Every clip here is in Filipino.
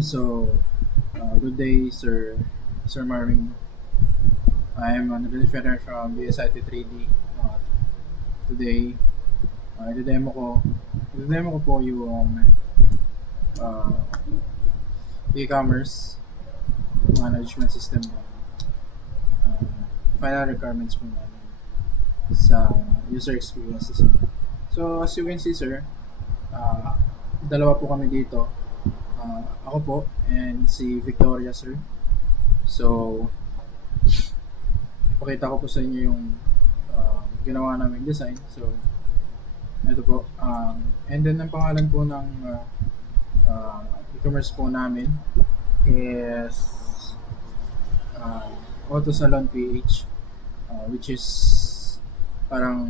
So, good day, Sir Marvin. I am an Federer from BSIT 3D. Today, i-demo ko po yung uh, e-commerce management system ng uh, final requirements po namin sa user experience design. So, as you can see, sir, uh, dalawa po kami dito. Ako po and si Victoria, sir. So, pakita ko po sa inyo yung ginawa naming design. So, ito po. And then, ang pangalan po ng uh, e-commerce po namin is uh, Auto Salon PH, which is parang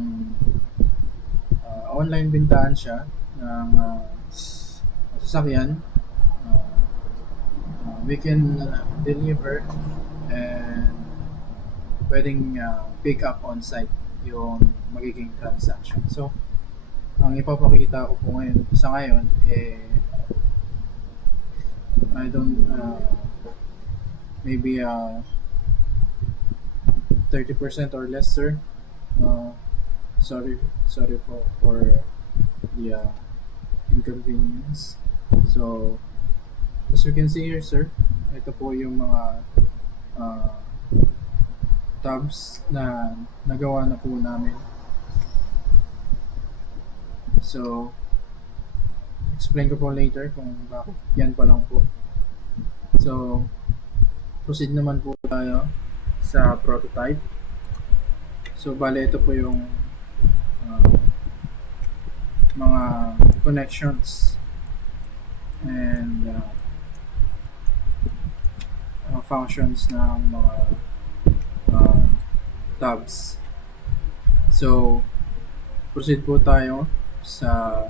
online bintahan siya ng sasakyan. Uh, we can deliver and pwedeng pick up on site yung magiging transaction. So, ang ipapakita ko po ngayon, I don't, maybe 30% or less, sir. Uh, sorry for the inconvenience. So, as you can see here, sir, ito po yung mga uh, tabs na nagawa na po namin. So, explain ko po later kung bakit yan pa lang po. So, proceed naman po tayo sa prototype. So, bale ito po yung uh, mga connections and functions ng mga uh, tabs. So, proceed po tayo sa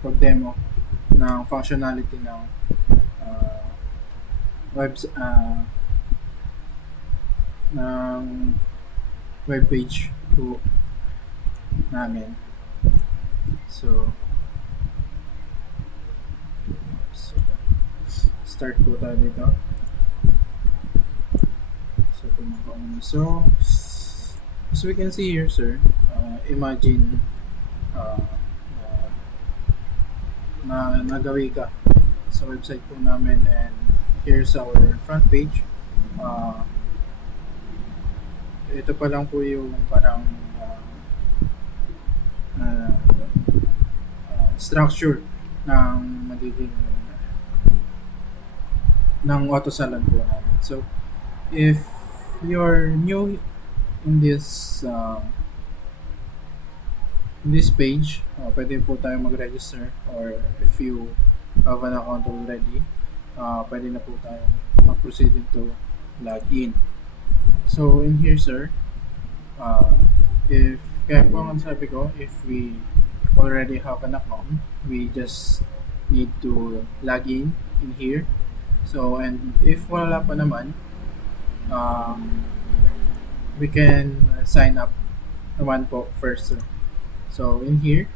pag-demo ng functionality ng uh, web ng web page po namin. So, start po tayo dito. So, as we can see here, sir, imagine na nagawi ka sa website po namin, and here's our front page. Ito pa lang po yung parang uh, structure ng magiging ng auto salon po namin. So, if you're new in this page, pwede po tayo mag-register, or if you have an account already, pwede na po tayo mag-proceed into login. So, in here, sir, if kaya po ang sabi ko, if we already have an account, we just need to log in here. So, and if wala pa naman, we can sign up naman po first, sir. So, in here,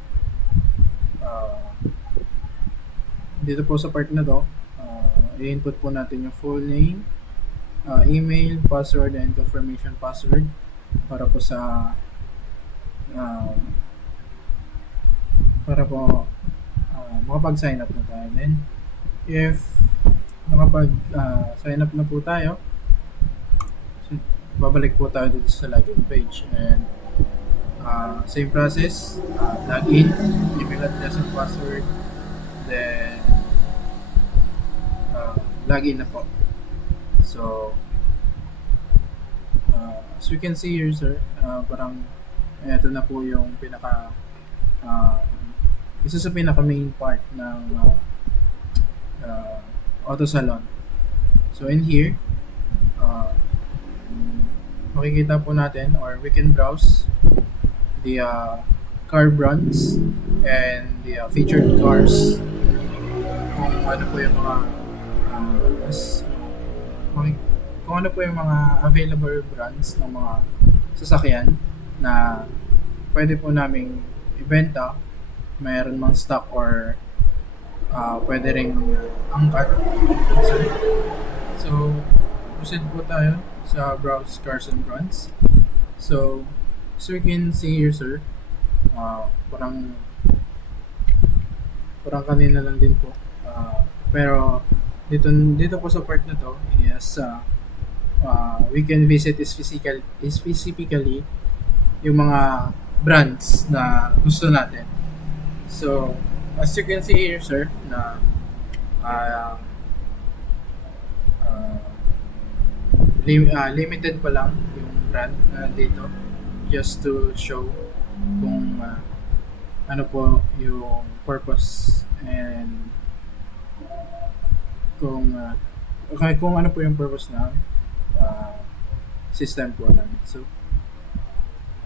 uh, dito po sa part na to, i-input po natin yung full name, email, password, and confirmation password para po sa uh, para po makapag-sign up na tayo. Then, if nakapag-sign up na po tayo, so, babalik po tayo dito sa login page, and same process, login, email address and password, then login na po. So, as you can see here, sir, parang ito na po yung uh, isa sa pinaka main part ng auto salon. So, in here, makikita po natin, or we can browse the car brands and the featured cars, kung ano po yung mga kung ano po yung mga available brands ng mga sasakyan na pwede po naming ibenta, mayroon mang stock or pwede ring angkat. Sir. So, proceed po tayo sa browse cars and brands. So, as we can see here, sir, parang kanina lang din po. Pero dito po sa part na to is we can visit is specifically yung mga brands na gusto natin. So, as you can see here, sir, na uh, uh, limited pa lang yung brand dito just to show kung ano po yung purpose and kung ano po yung purpose na uh, system po namin. So,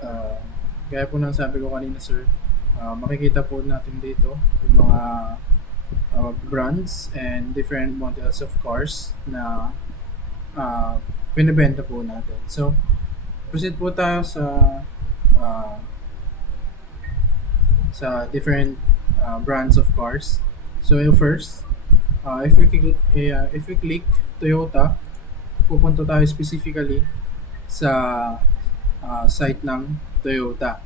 uh, gaya po ng sabi ko kanina, sir, makikita po natin dito yung mga brands and different models of cars na binibenta po natin. So, proceed po tayo uh, sa different brands of cars. So, yung first, if we click Toyota, pupunta tayo specifically sa site ng Toyota.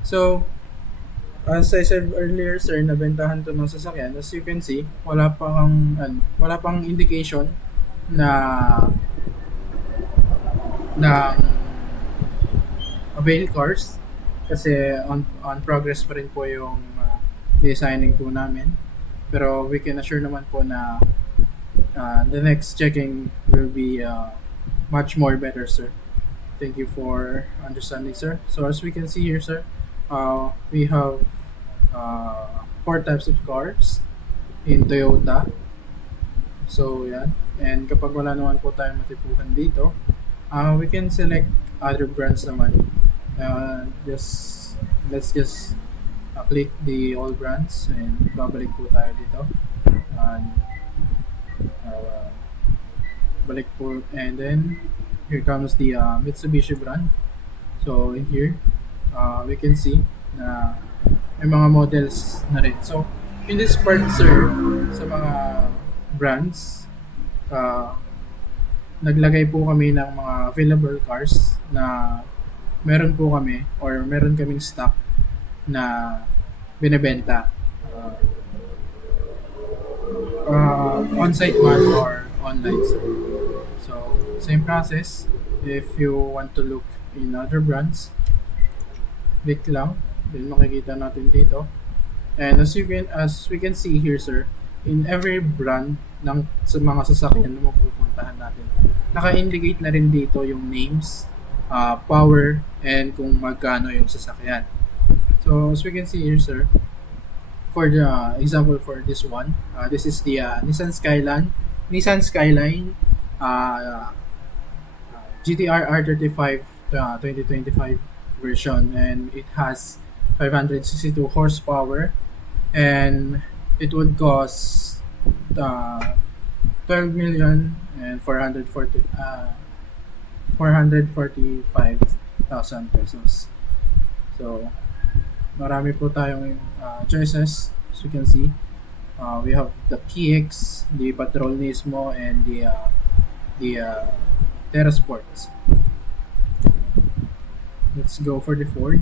So, as I said earlier, sir, nabentahan to ng sasakyan. As you can see, wala pang indication na ng avail cars kasi on progress pa rin po yung designing po namin. Pero we can assure naman po na the next checking will be much more better, sir. Thank you for understanding, sir. So as we can see here, sir, we have four types of cars in Toyota. So, yan. And kapag wala naman po tayong matipuhan dito, we can select other brands naman. Let's just click the all brands and babalik po tayo dito. And balik po, and then here comes the Mitsubishi brand. So in here, we can see na may mga models na rin. So in this part, sir, sa mga brands, naglagay po kami ng mga available cars na meron po kami or meron kaming stock na binebenta. On-site man or online, sir. So, same process. If you want to look in other brands, click lang. Then makikita natin dito. And as we can see here, sir, in every brand ng sa mga sasakyan na mapupuntahan natin, naka-indicate na rin dito yung names, power, and kung magkano yung sasakyan. So, as we can see here, sir, for the example for this one, this is the Nissan Skyline GTR R35 2025 version, and it has 562 horsepower, and it would cost 12 million and 445,000 pesos. So, marami po tayong choices. As you can see, we have the PX, the Patrol Nismo, and the Terra Sports. Let's go for the Ford.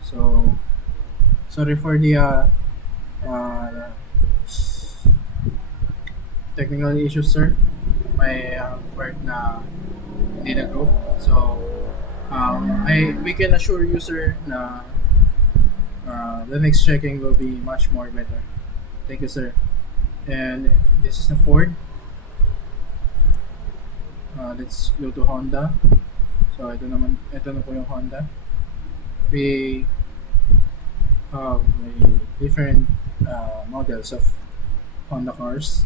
So, sorry for the technical issues, sir. May part na hindi na-group. So, we can assure you, sir, na the next checking will be much more better. Thank you, sir. And this is the Ford. Let's go to Honda. So, ito na po yung Honda. We have different models of Honda cars.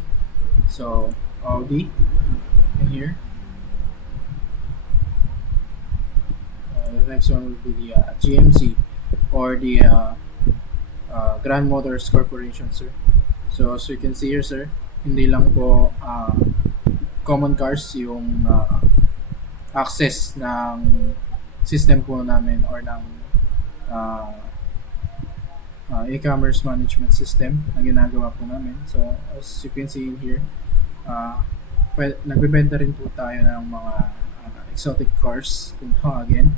So, Audi in here. The next one will be the GMC or the Grand Motors Corporation, sir. So as you can see here, sir, hindi lang po common cars yung access ng system po namin or ng e-commerce management system na ginagawa po namin. So, as you can see in here, uh, nagbebenta rin po tayo ng mga exotic cars, kung tawagin,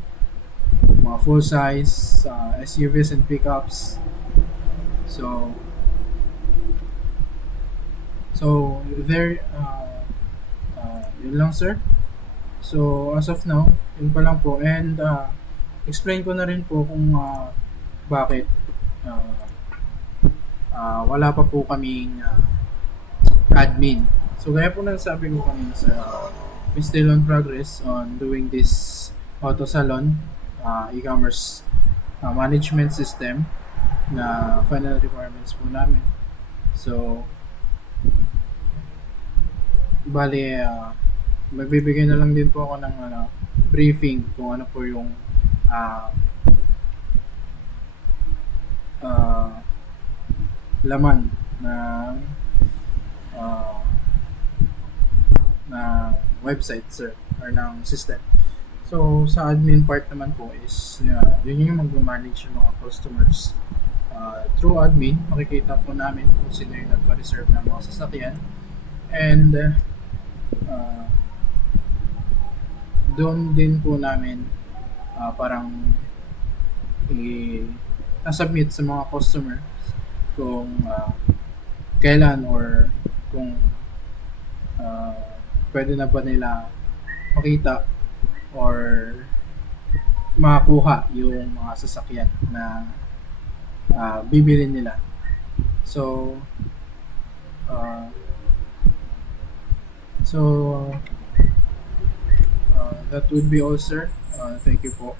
mga full size, SUVs and pickups. So, there, yun lang sir. So, as of now, yun pa lang po. And, explain ko na rin po kung bakit uh, wala pa po kaming admin. So, gaya po na sabi ko kanina sir, we're still on progress on doing this auto salon e-commerce management system na final requirements po namin. So, bali, magbibigay na lang din po ako ng briefing kung ano po yung uh, uh, laman ng uh, na website sir or ng system. So sa admin part naman po is yun yung mag-manage yung mga customers. Through admin, makikita po namin kung sino yung nagpa-reserve ng mga sasakyan. And doon din po namin parang i-submit sa mga customers kung kailan or kung pwede na ba nila makita or makakuha yung mga sasakyan na bibilin nila. So, that would be all, sir. Thank you po.